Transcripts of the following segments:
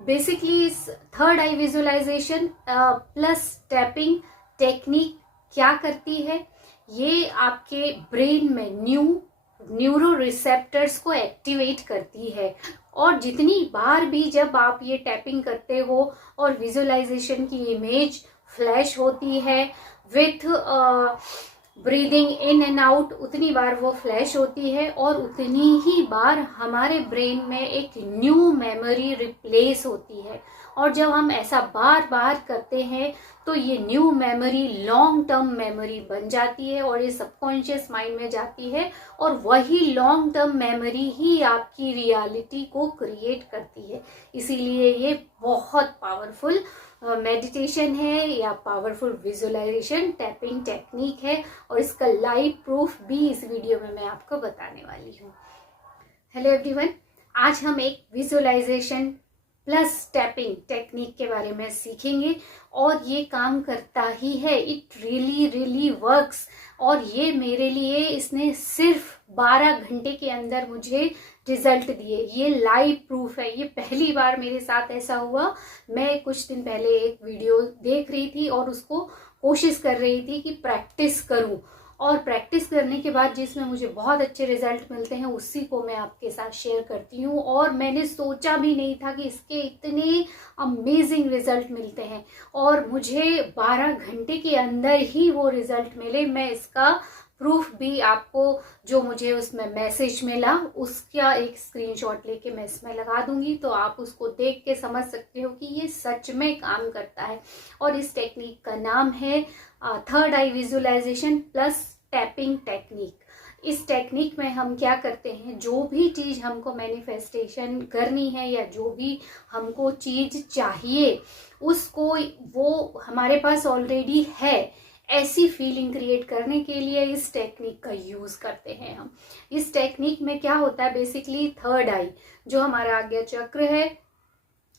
Basically इस third आई visualisation plus tapping technique क्या करती है, ये आपके ब्रेन में न्यूरो रिसेप्टर्स को एक्टिवेट करती है। और जितनी बार भी जब आप ये टैपिंग करते हो और विजुअलाइजेशन की इमेज फ्लैश होती है with breathing in and out, उतनी बार वो फ्लैश होती है और उतनी ही बार हमारे ब्रेन में एक न्यू मेमोरी रिप्लेस होती है। और जब हम ऐसा बार बार करते हैं तो ये new memory long term memory बन जाती है और ये सबकॉन्शियस माइंड में जाती है और वही लॉन्ग टर्म मेमोरी ही आपकी रियलिटी को क्रिएट करती है। इसीलिए ये बहुत पावरफुल मेडिटेशन है या पावरफुल विजुअलाइजेशन टैपिंग टेक्निक है और इसका लाइव प्रूफ भी इस वीडियो में मैं आपको बताने वाली हूँ। हेलो एवरीवन, आज हम एक विजुअलाइजेशन प्लस टैपिंग टेक्निक के बारे में सीखेंगे और ये काम करता ही है। इट रियली वर्क्स और ये मेरे लिए इसने सिर्फ 12 घंटे के अंदर मुझे रिजल्ट दिए। ये लाइव प्रूफ है, ये पहली बार मेरे साथ ऐसा हुआ। मैं कुछ दिन पहले एक वीडियो देख रही थी और उसको कोशिश कर रही थी कि प्रैक्टिस करूं और प्रैक्टिस करने के बाद जिसमें मुझे बहुत अच्छे रिजल्ट मिलते हैं उसी को मैं आपके साथ शेयर करती हूँ। और मैंने सोचा भी नहीं था कि इसके इतने अमेजिंग रिजल्ट मिलते हैं और मुझे 12 घंटे के अंदर ही वो रिजल्ट मिले। मैं इसका प्रूफ भी आपको जो मुझे उसमें मैसेज मिला उसका एक स्क्रीनशॉट लेके मैं इसमें लगा दूंगी, तो आप उसको देख के समझ सकते हो कि ये सच में काम करता है। और इस टेक्निक का नाम है थर्ड आई विजुअलाइजेशन प्लस टैपिंग टेक्निक। इस टेक्निक में हम क्या करते हैं, जो भी चीज हमको मैनिफेस्टेशन करनी है या जो भी हमको चीज चाहिए उसको वो हमारे पास ऑलरेडी है, ऐसी फीलिंग क्रिएट करने के लिए इस टेक्निक का यूज करते हैं हम। इस टेक्निक में क्या होता है, बेसिकली थर्ड आई जो हमारा आज्ञा चक्र है,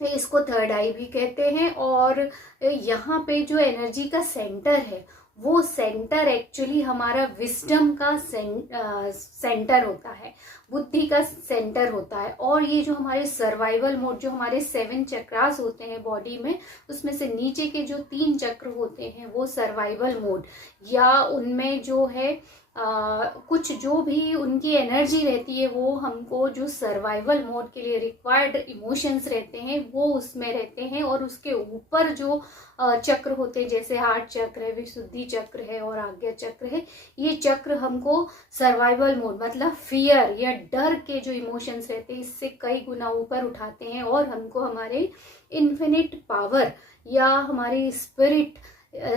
इसको थर्ड आई भी कहते हैं। और यहाँ पे जो एनर्जी का सेंटर है वो सेंटर एक्चुअली हमारा विस्डम का सेंटर होता है, बुद्धि का सेंटर होता है। और ये जो हमारे सर्वाइवल मोड, जो हमारे 7 चक्रास होते हैं बॉडी में, उसमें से नीचे के जो 3 चक्र होते हैं वो सर्वाइवल मोड या उनमें जो है कुछ जो भी उनकी एनर्जी रहती है वो हमको जो सर्वाइवल मोड के लिए रिक्वायर्ड इमोशंस रहते हैं वो उसमें रहते हैं। और उसके ऊपर जो चक्र होते हैं जैसे हार्ट चक्र है, विशुद्धि चक्र है और आज्ञा चक्र है, ये चक्र हमको सर्वाइवल मोड मतलब फियर या डर के जो इमोशंस रहते हैं इससे कई गुना ऊपर उठाते हैं और हमको हमारे इन्फिनिट पावर या हमारी स्पिरिट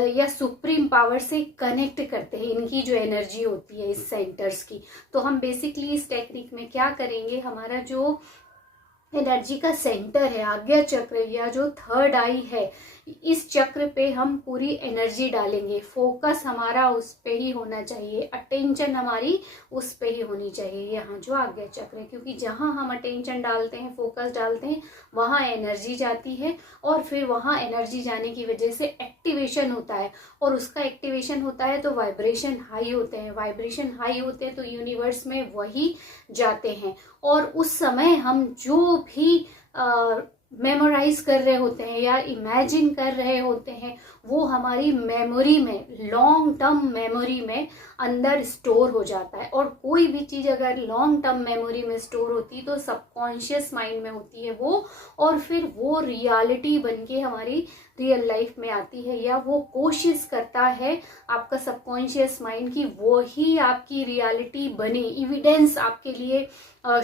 या सुप्रीम पावर से कनेक्ट करते हैं, इनकी जो एनर्जी होती है इस सेंटर्स की। तो हम बेसिकली इस टेक्निक में क्या करेंगे, हमारा जो एनर्जी का सेंटर है आज्ञा चक्र या जो थर्ड आई है, इस चक्र पे हम पूरी एनर्जी डालेंगे। फोकस हमारा उस पे ही होना चाहिए, अटेंशन हमारी उस पे ही होनी चाहिए, यहाँ जो आज्ञा चक्र है। क्योंकि जहाँ हम अटेंशन डालते हैं, फोकस डालते हैं, वहाँ एनर्जी जाती है और फिर वहाँ एनर्जी जाने की वजह से एक्टिवेशन होता है और उसका एक्टिवेशन होता है तो वाइब्रेशन हाई होते हैं, वाइब्रेशन हाई होते हैं तो यूनिवर्स में वही जाते हैं। और उस समय हम जो भी मेमोराइज कर रहे होते हैं या इमेजिन कर रहे होते हैं वो हमारी मेमोरी में, लॉन्ग टर्म मेमोरी में अंदर स्टोर हो जाता है। और कोई भी चीज अगर लॉन्ग टर्म मेमोरी में स्टोर होती है तो सबकॉन्शियस माइंड में होती है वो, और फिर वो रियलिटी बनके हमारी रियल लाइफ में आती है या वो कोशिश करता है आपका सबकॉन्शियस माइंड की वो ही आपकी रियलिटी बने, इविडेंस आपके लिए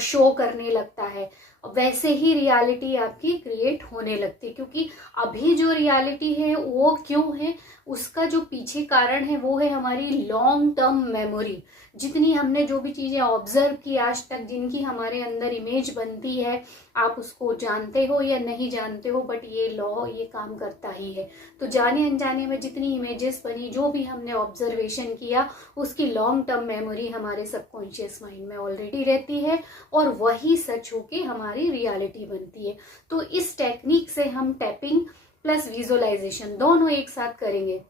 शो करने लगता है, वैसे ही रियलिटी आपकी क्रिएट होने लगती है। क्योंकि अभी जो रियलिटी है वो क्यों है, उसका जो पीछे कारण है वो है हमारी लॉन्ग टर्म मेमोरी। जितनी हमने जो भी चीजें ऑब्जर्व की आज तक, जिनकी हमारे अंदर इमेज बनती है, आप उसको जानते हो या नहीं जानते हो, बट ये लॉ ये काम करता ही है। तो जाने अनजाने में जितनी इमेजेस बनी, जो भी हमने ऑब्जर्वेशन किया, उसकी लॉन्ग टर्म मेमोरी हमारे सबकॉन्शियस माइंड में ऑलरेडी रहती है और वही सच होके हमारी रियलिटी बनती है। तो इस टेक्निक से हम टैपिंग प्लस विजुअलाइजेशन दोनों एक साथ करेंगे।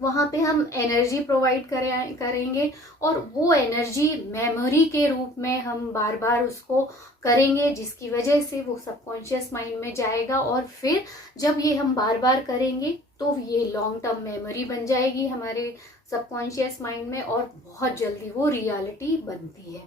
वहाँ पे हम एनर्जी प्रोवाइड करेंगे और वो एनर्जी मेमोरी के रूप में हम बार बार उसको करेंगे, जिसकी वजह से वो सबकॉन्शियस माइंड में जाएगा और फिर जब ये हम बार बार करेंगे तो ये लॉन्ग टर्म मेमोरी बन जाएगी हमारे सबकॉन्शियस माइंड में और बहुत जल्दी वो रियलिटी बनती है।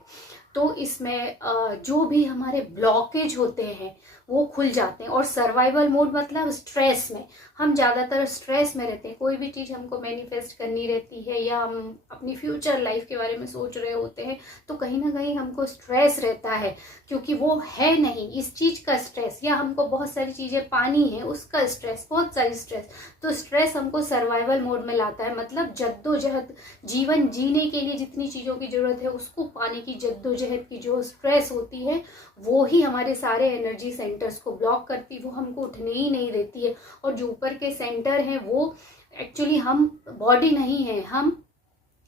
तो इसमें जो भी हमारे ब्लॉकेज होते हैं वो खुल जाते हैं। और सर्वाइवल मोड मतलब स्ट्रेस में, हम ज़्यादातर स्ट्रेस में रहते हैं, कोई भी चीज़ हमको मैनिफेस्ट करनी रहती है या हम अपनी फ्यूचर लाइफ के बारे में सोच रहे होते हैं तो कहीं ना कहीं हमको स्ट्रेस रहता है, क्योंकि वो है नहीं इस चीज़ का स्ट्रेस, या हमको बहुत सारी चीज़ें पानी है उसका स्ट्रेस, बहुत सारी स्ट्रेस। तो स्ट्रेस हमको सर्वाइवल मोड में लाता है, मतलब जद्दोजहद, जीवन जीने के लिए जितनी चीज़ों की जरूरत है उसको पाने की जद्दोजहद की जो स्ट्रेस होती है वो ही हमारे सारे एनर्जी सेंटर्स को ब्लॉक करती, वो हमको उठने ही नहीं देती है। और जो ऊपर के सेंटर हैं वो एक्चुअली हम बॉडी नहीं है, हम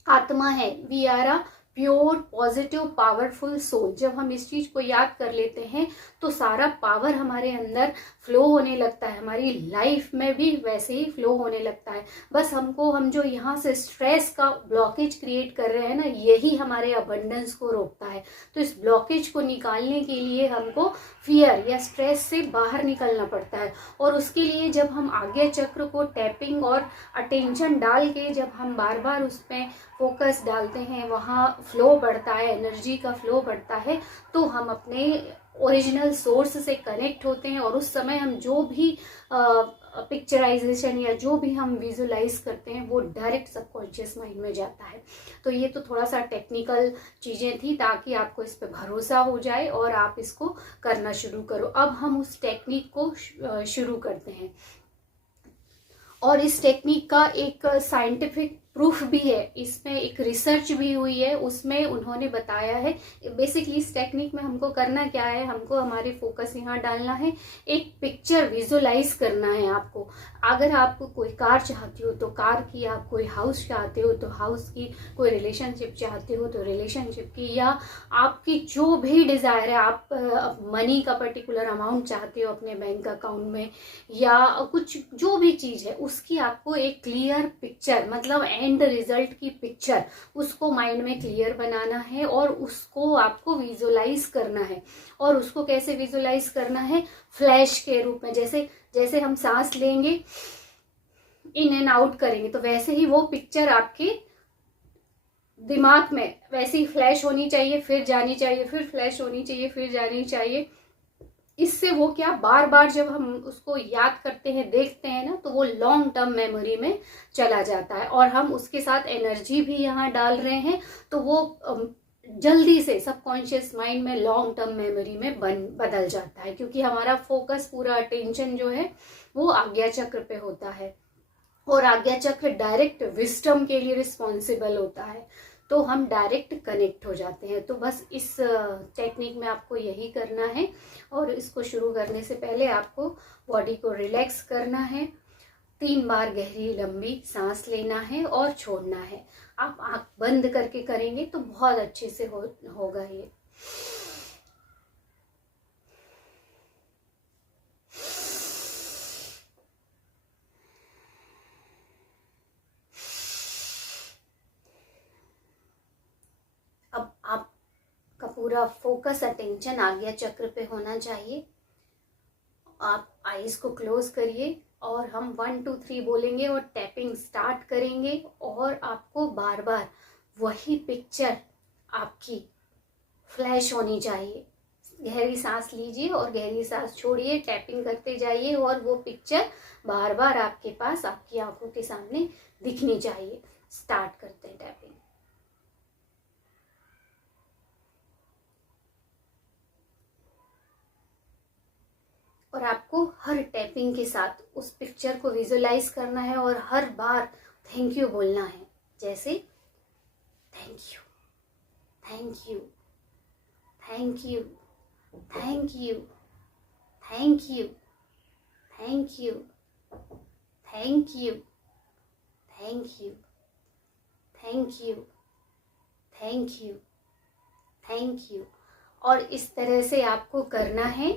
आत्मा है। We are a pure positive powerful soul. जब हम इस चीज को याद कर लेते हैं तो सारा पावर हमारे अंदर फ्लो होने लगता है, हमारी लाइफ में भी वैसे ही फ्लो होने लगता है। बस हम जो यहाँ से स्ट्रेस का ब्लॉकेज क्रिएट कर रहे हैं ना, यही हमारे अबंडेंस को रोकता है। तो इस ब्लॉकेज को निकालने के लिए हमको फियर या स्ट्रेस से बाहर निकलना पड़ता है। और उसके लिए जब हम आज्ञा चक्र को टैपिंग और अटेंशन डाल के जब हम बार बार उसमें फोकस डालते हैं, वहाँ फ्लो बढ़ता है, एनर्जी का फ्लो बढ़ता है, तो हम अपने ओरिजिनल सोर्स से कनेक्ट होते हैं। और उस समय हम जो भी पिक्चराइजेशन या जो भी हम विजुलाइज करते हैं वो डायरेक्ट सबकॉन्शियस माइंड में जाता है। तो ये तो थोड़ा सा टेक्निकल चीज़ें थी ताकि आपको इस पे भरोसा हो जाए और आप इसको करना शुरू करो। अब हम उस टेक्निक को शुरू करते हैं। और इस टेक्निक का एक साइंटिफिक प्रूफ भी है, इसमें एक रिसर्च भी हुई है, उसमें उन्होंने बताया है। बेसिकली इस टेक्निक में हमको करना क्या है, हमको हमारे फोकस यहाँ डालना है, एक पिक्चर विजुलाइज करना है आपको। अगर आपको कोई कार चाहती हो तो कार की, आप कोई हाउस चाहते हो तो हाउस की, कोई रिलेशनशिप चाहते हो तो रिलेशनशिप की, या आपकी जो भी डिजायर है, आप मनी का पर्टिकुलर अमाउंट चाहते हो अपने बैंक अकाउंट में, या कुछ जो भी चीज है उसकी आपको एक क्लियर पिक्चर, मतलब एंड रिजल्ट की पिक्चर, उसको माइंड में क्लियर बनाना है और उसको आपको विजुलाइज करना है। और उसको कैसे विजुलाइज करना है, फ्लैश के रूप में। जैसे जैसे हम सांस लेंगे, इन एंड आउट करेंगे, तो वैसे ही वो पिक्चर आपके दिमाग में वैसे ही फ्लैश होनी चाहिए, फिर जानी चाहिए, फिर फ्लैश होनी चाहिए, फिर जानी चाहिए। इससे वो क्या, बार बार जब हम उसको याद करते हैं, देखते हैं ना, तो वो लॉन्ग टर्म मेमोरी में चला जाता है। और हम उसके साथ एनर्जी भी यहाँ डाल रहे हैं, तो वो जल्दी से सबकॉन्शियस माइंड में लॉन्ग टर्म मेमोरी में बदल जाता है, क्योंकि हमारा फोकस, पूरा अटेंशन जो है वो आज्ञा चक्र पे होता है। और आज्ञा चक्र डायरेक्ट विस्डम के लिए रिस्पॉन्सिबल होता है, तो हम डायरेक्ट कनेक्ट हो जाते हैं। तो बस इस टेक्निक में आपको यही करना है। और इसको शुरू करने से पहले आपको बॉडी को रिलैक्स करना है, 3 बार गहरी लंबी सांस लेना है और छोड़ना है। आप आंख बंद करके करेंगे तो बहुत अच्छे से होगा ये। अब आपका पूरा फोकस, अटेंशन आज्ञा चक्र पे होना चाहिए। आप आईज को क्लोज करिए और हम 1 2 3 बोलेंगे और टैपिंग स्टार्ट करेंगे। और आपको बार बार वही पिक्चर आपकी फ्लैश होनी चाहिए। गहरी सांस लीजिए और गहरी सांस छोड़िए, टैपिंग करते जाइए और वो पिक्चर बार बार आपके पास, आपकी आंखों के सामने दिखनी चाहिए। स्टार्ट करते हैं टैपिंग। और आपको हर टैपिंग के साथ उस पिक्चर को विजुलाइज करना है और हर बार थैंक यू बोलना है। जैसे thank you, thank you, thank you, thank you, thank you, thank you, thank you, thank you, thank you, thank you, thank you. और इस तरह से आपको करना है।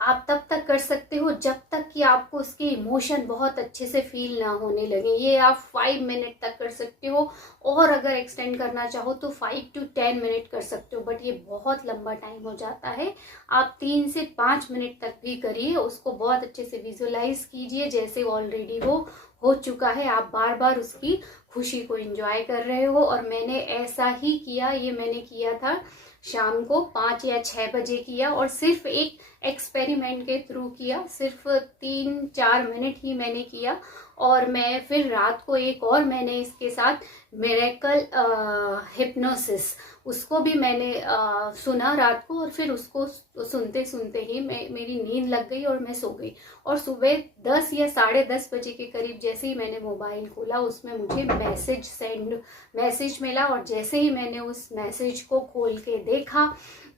आप तब तक तक कर सकते हो, जब तक कि आपको उसके इमोशन बहुत अच्छे से फील ना होने लगे। ये आप 5 मिनट तक कर सकते हो, और अगर एक्सटेंड करना चाहो तो 5 to 10 मिनट कर सकते हो, बट ये बहुत लंबा टाइम हो जाता है। आप 3 से 5 मिनट तक भी करिए, उसको बहुत अच्छे से विजुलाइज कीजिए जैसे ऑलरेडी वो हो चुका है, आप बार बार उसकी खुशी को एंजॉय कर रहे हो। और मैंने ऐसा ही किया, ये मैंने किया था शाम को 5 या 6 बजे किया, और सिर्फ एक एक्सपेरिमेंट के थ्रू किया, सिर्फ 3-4 मिनट ही मैंने किया। और मैं फिर रात को एक और मैंने इसके साथ मिरेकल हिप्नोसिस, उसको भी मैंने सुना रात को, और फिर उसको सुनते सुनते ही मेरी नींद लग गई और मैं सो गई। और सुबह 10 या 10:30 बजे के करीब जैसे ही मैंने मोबाइल खोला, उसमें मुझे मैसेज मिला, और जैसे ही मैंने उस मैसेज को खोल के देखा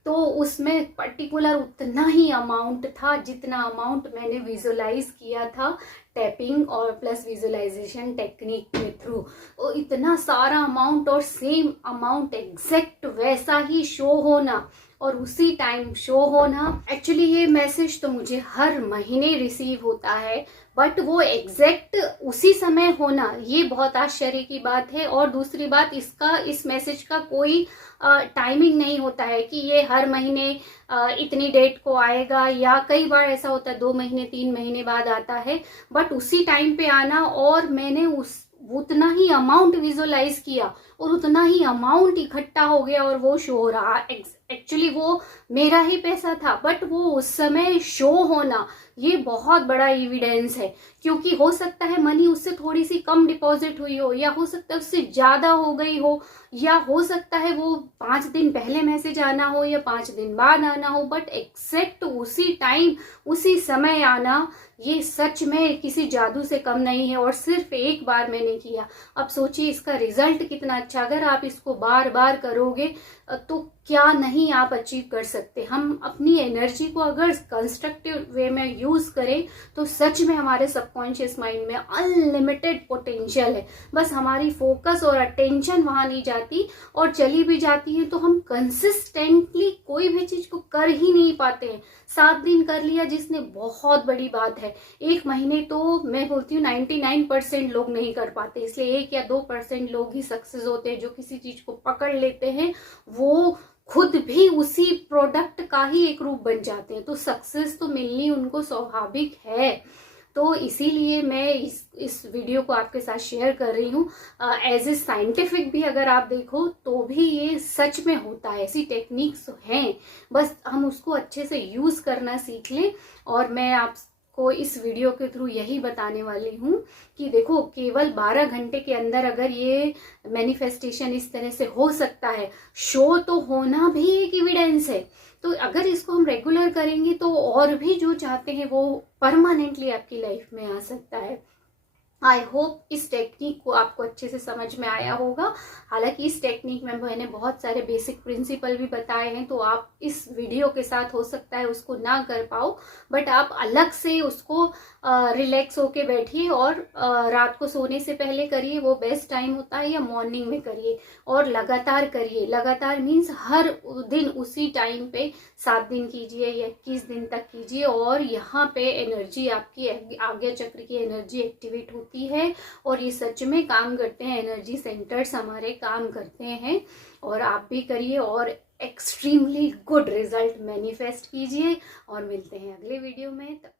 तो उसमें पर्टिकुलर उतना ही अमाउंट था जितना अमाउंट मैंने विजुलाइज किया था टैपिंग और प्लस विजुलाइजेशन टेक्निक के थ्रू। तो इतना सारा अमाउंट और सेम अमाउंट एग्जैक्ट वैसा ही शो होना और उसी टाइम शो होना। एक्चुअली ये मैसेज तो मुझे हर महीने रिसीव होता है, बट वो एग्जैक्ट उसी समय होना ये बहुत आश्चर्य की बात है। और दूसरी बात, इस मैसेज का कोई टाइमिंग नहीं होता है कि ये हर महीने इतनी डेट को आएगा, या कई बार ऐसा होता है 2 महीने 3 महीने बाद आता है, बट उसी टाइम पे आना। और मैंने उतना ही अमाउंट विजुलाइज किया और उतना ही अमाउंट इकट्ठा हो गया और वो शो हो रहा। एक्चुअली वो मेरा ही पैसा था, बट वो उस समय शो होना ये बहुत बड़ा एविडेंस है। क्योंकि हो सकता है मनी उससे थोड़ी सी कम डिपॉजिट हुई हो, या हो सकता है उससे ज्यादा हो गई हो, या हो सकता है वो 5 दिन पहले मैसेज आना हो या 5 दिन बाद आना हो, बट एक्जैक्ट उसी टाइम उसी समय आना ये सच में किसी जादू से कम नहीं है। और सिर्फ एक बार मैंने किया, अब सोचिए इसका रिजल्ट कितना अच्छा। अगर आप इसको बार बार करोगे तो क्या नहीं आप अचीव कर सकते। हम अपनी एनर्जी को अगर कंस्ट्रक्टिव वे में यूज करें तो सच में हमारे सबकॉन्शियस माइंड में अनलिमिटेड पोटेंशियल है। बस हमारी फोकस और अटेंशन वहां नहीं जाती, और चली भी जाती है तो हम कंसिस्टेंटली कोई भी चीज को कर ही नहीं पाते हैं। 7 दिन कर लिया जिसने, बहुत बड़ी बात है। 1 महीने तो मैं बोलती हूँ 99% लोग नहीं कर पाते, इसलिए 1 या 2% लोग ही सक्सेस होते हैं जो किसी चीज को पकड़ लेते हैं, वो खुद भी उसी प्रोडक्ट का ही एक रूप बन जाते हैं। तो सक्सेस तो मिलनी उनको स्वाभाविक है। तो इसीलिए मैं इस वीडियो को आपके साथ शेयर कर रही हूँ। एज ए साइंटिफिक भी अगर आप देखो तो भी ये सच में होता है, ऐसी टेक्निक्स हैं, बस हम उसको अच्छे से यूज करना सीख लें। और मैं आपको इस वीडियो के थ्रू यही बताने वाली हूँ कि देखो, केवल 12 घंटे के अंदर अगर ये मैनिफेस्टेशन इस तरह से हो सकता है, शो तो होना भी एक एविडेंस है। तो अगर इसको हम रेगुलर करेंगे तो और भी जो चाहते हैं वो परमानेंटली आपकी लाइफ में आ सकता है। आई होप इस टेक्निक को आपको अच्छे से समझ में आया होगा। हालांकि इस टेक्निक में मैंने बहुत सारे बेसिक प्रिंसिपल भी बताए हैं, तो आप इस वीडियो के साथ हो सकता है उसको ना कर पाओ, बट आप अलग से उसको रिलैक्स होके बैठिए और रात को सोने से पहले करिए, वो बेस्ट टाइम होता है, या मॉर्निंग में करिए। और लगातार करिए, लगातार मीन्स हर दिन उसी टाइम पे 7 दिन कीजिए या 21 दिन तक कीजिए। और यहाँ पे एनर्जी आपकी आज्ञा चक्र की एनर्जी एक्टिवेट होती है, और ये सच में काम करते हैं, एनर्जी सेंटर्स हमारे काम करते हैं। और आप भी करिए और एक्सट्रीमली गुड रिजल्ट मैनिफेस्ट कीजिए। और मिलते हैं अगले वीडियो में, तब